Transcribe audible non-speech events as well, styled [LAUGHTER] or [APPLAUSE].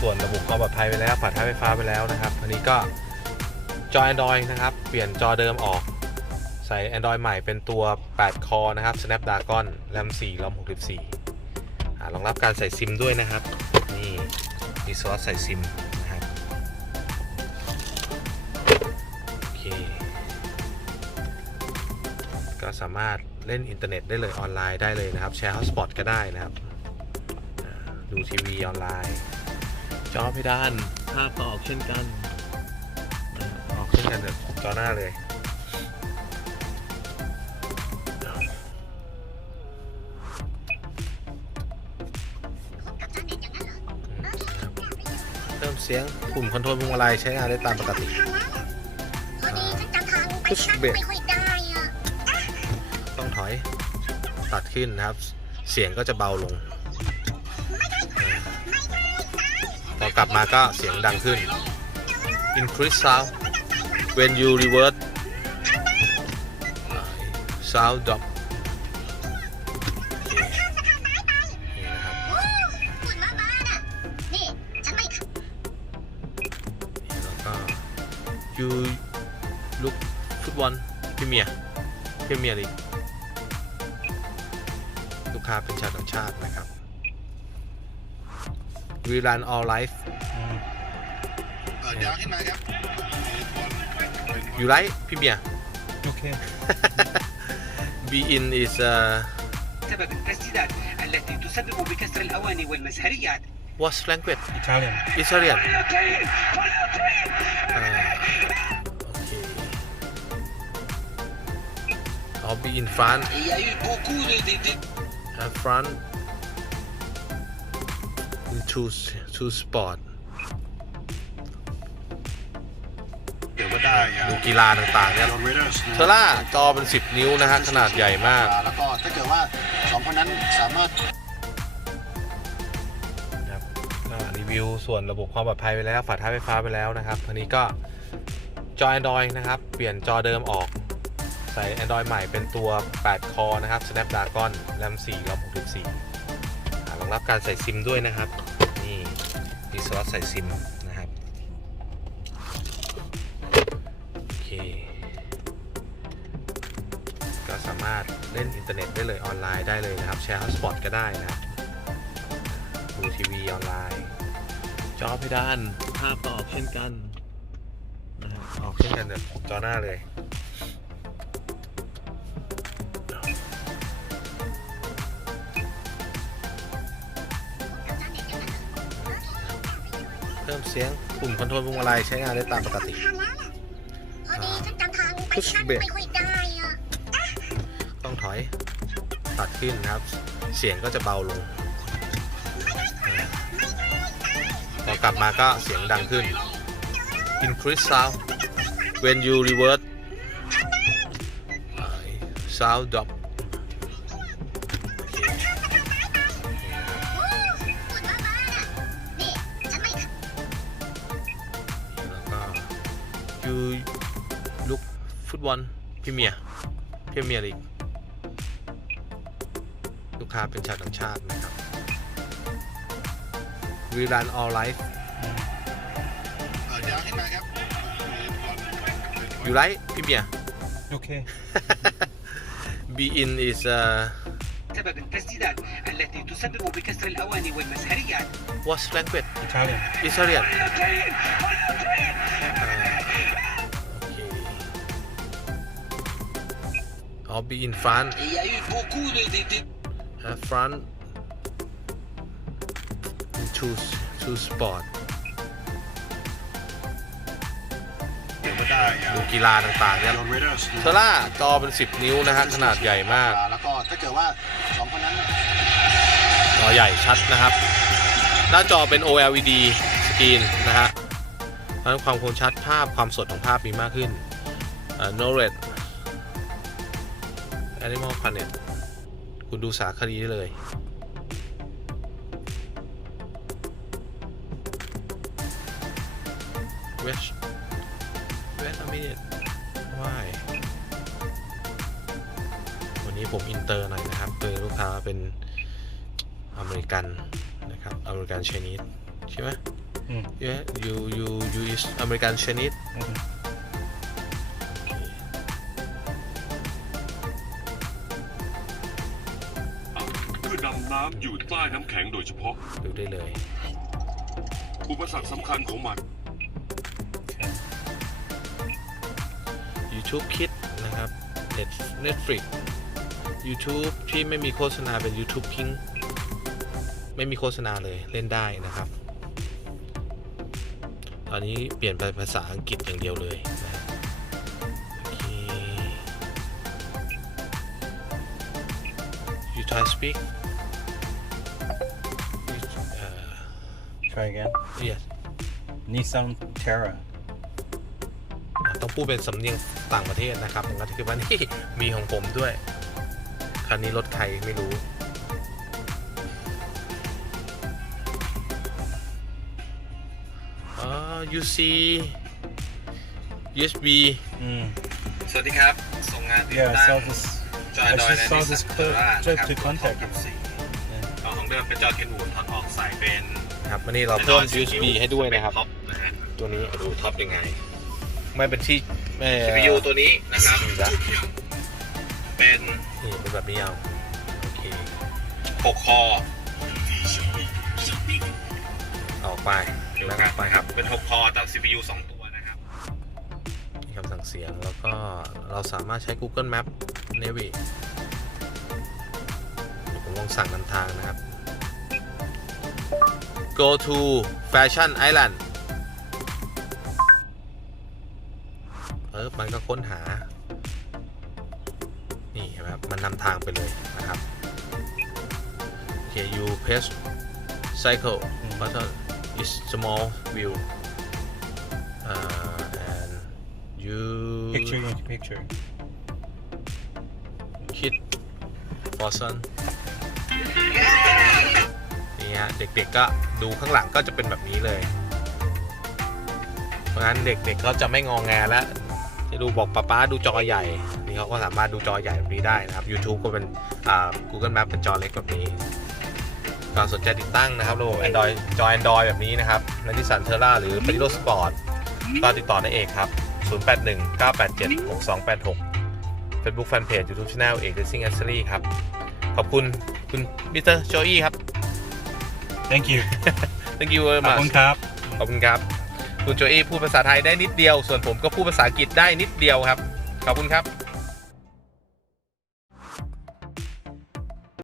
ส่วนระบบความปลอดภัยไปแล้วฝาท้ายไฟฟ้าไปแล้วนะครับอันนี้ก็จอ Android นะครับ เปลี่ยนจอเดิมออกใส่ Android ใหม่เป็นตัว 8 คอนะครับ Snapdragon RAM 4 ROM 64รองรับการใส่ซิมด้วยนะครับ นี่มีซอสใส่ซิมนะครับโอเคก็สามารถเล่นอินเทอร์เน็ตได้เลยออนไลน์ได้เลยนะครับ แชร์ฮอตสปอตก็ได้นะครับ ดูทีวีออนไลน์ จอเพดานภาพก็ออกเช่นกันอ่าออกเช่นกันแบบจอหน้าเลยเริ่มเสียงปุ่มคอนโทรลพวงมาลัยใช้งานได้ตามปกติพอดีฉันจำทางไป Push นั่ง back ไม่ค่อยได้อะต้องถอยตัดขึ้นนะครับ เสียงก็จะเบาลง กลับมาก็เสียงดังขึ้น increase sound when you reverse sound drop นี่นะครับโอ้คุณมาบ้านะนี่ฉันไม่แล้วก็ you look ฟุตบอลพรีเมียร์พรีเมียร์ลีกลูกค้าเป็นชาวต่างชาตินะครับ we run all life เอ่อยาวขึ้นมาครับ you like พรีเมียร์ Okay. [LAUGHS] be in is uh, سبب التسديدات التي تسبب بكسر الأواني والمزهريات what language Italian. Italian อ่าโอเค I'll be in front Il y a eu beaucoup de... de- de- uh, front Into to sport เดี๋ยวก็ได้ดูกีฬาต่างๆเนี่ยโดนเรเดอร์สเทอร่าจอเป็น 10 นิ้วนะฮะ ขนาดใหญ่มาก แล้วก็ถ้าเกิดว่าสองคนนั้นสามารถนะครับก็รีวิวส่วนระบบความปลอดภัยไปแล้วฝาท้ายไฟฟ้าไปแล้วนะครับอันนี้ก็จอ Android นะครับ เปลี่ยนจอเดิมออก ใส่ Android ใหม่เป็นตัว 8 คอ นะครับ Snapdragon RAM 4 ROM 64อ่ารองรับการใส่ซิมด้วยนะครับ นี่มีซอสใส่ซิมนะครับโอเคก็สามารถเล่นอินเทอร์เน็ตได้เลยออนไลน์ได้เลยนะครับแชร์ฮอสปอตก็ได้นะดูทีวีออนไลน์ จอเพดานภาพก็ออกเช่นกันนะครับออกเช่นกันแบบจอหน้าเลย พิ่มเสียงปุ่มคอนโทรลพวงมาลัยใช้งานได้ตามปกติทางแล้วล่ะพอดีฉันจำทางไป Push นั่ง back ไม่ค่อยได้อะต้องถอยตัดขึ้นนะครับ เสียงก็จะเบาลงพอกลับมาก็เสียงดังขึ้น increase sound when you reverse sound drop you look ฟุตบอลพรีเมียร์พรีเมียร์ลีกลูกค้าเป็นชาวต่างชาตินะครับ we run all life เอ่อยาวขึ้นมาครับ you like พรีเมียร์ Okay. be in is uh, سبب التسديدات التي تسبب بكسر الأواني والمزهريات what language Italian. Italian อ่ I'll be in front Il y a eu beaucoup de... de- de- uh, front into to sport เดี๋ยวก็ได้ดูกีฬาต่างๆเนี่ยเทอร่าจอเป็น 10 นิ้วนะฮะ ขนาดใหญ่มาก แล้วก็ถ้าเกิดว่าสองคนนั้นจอใหญ่ชัดนะครับ หน้าจอเป็น OLED สกรีนนะฮะดังนั้นความคมชัดภาพความสดของภาพมีมากขึ้นเอ่อ Norred Animal Planet คุณดูสารคดีได้เลย West West a minute why วันนี้ผมอินเตอร์หน่อยนะครับคือลูกค้าเป็นอเมริกันนะครับอเมริกันชนีสใช่ไหม Mm. yeah you you you is American Chinese Mhm. เพื่อดำน้ำอยู่ใต้น้ำแข็งโดยเฉพาะ ดูได้เลย อุปสรรคสำคัญของมัน YouTube Kids นะครับ Net Netflix YouTube ที่ไม่มีโฆษณาเป็น YouTube King ไม่มีโฆษณาเลยเล่นได้นะครับ ตอนนี้เปลี่ยนไปภาษาอังกฤษอย่างเดียวเลยนะโอเค You try speak Try again. yes Nissan Terra. อะต้องพูดเป็นสำเนียงต่างประเทศนะครับงั้นคือว่านี่มีของผมด้วย คันนี้รถใครไม่รู้อ๋อ you see USB Mm. สวัสดีครับ ส่งงานติด Yeah, I ตั้ saw ง this. จอย I ดอย just และ saw นิส this สัน clip รา clip นะครับ to contact กับ you. สี Yeah. เอาของเดิมเป็นจอเคนวูดถอดออกใส่เป็นครับวันนี้เราเพิ่ม USB ให้ด้วยนะครับตัวนี้ดูท็อปยังไง ไม่เป็นที่เอ่อ CPU ตัวนี้นะครับเป็นนี่เป็นแบบนี้เอาโอเค6คอออกไปเดี๋ยวแล้วกัอนอกไปนะคครัรับบเป็น6คอแต่ CPU 2ตัวนะครับ มีคำสั่งเสียงแล้วก็เราสามารถใช้ Google Map Navi เดี๋ยวผมลองสั่งนำทางนะครับ go to Fashion Island เออ มันก็ค้นหา นี่เห็นไหมครับ มันนำทางไปเลยนะครับโอเค you press cycle button is small view uh, and you Picture into picture. hit person ฮะเด็กๆก็ดูข้างหลังก็จะเป็นแบบนี้เลย เพราะฉะนั้นเด็กๆเขาจะไม่งองแงแล้วจะดูบอกป๊าป๊าดูจอใหญ่นี่เขาก็สามารถดูจอใหญ่แบบนี้ได้นะครับ YouTube ก็เป็นอ่า Google Map เป็นจอเล็กแบบนี้ก็สนใจติดตั้งนะครับระบบ Android จอ Android แบบนี้นะครับในที่สันเทอร่าหรือป็นโ o สปอร์ตก็ติดต่อได้เอกครับ 081 987 6286 Facebook Fanpage YouTube Channel เอก Racing Accessory ครับ ขอบคุณคุณมิสเตอร์โจอี้ครับ Thank you. Thank you very ขอบ much คุณครับ ขอบคุณครับ คุณโจอี้พูดภาษาไทยได้นิดเดียว ส่วนผมก็พูดภาษาอังกฤษได้นิดเดียวครับ ขอบคุณครับ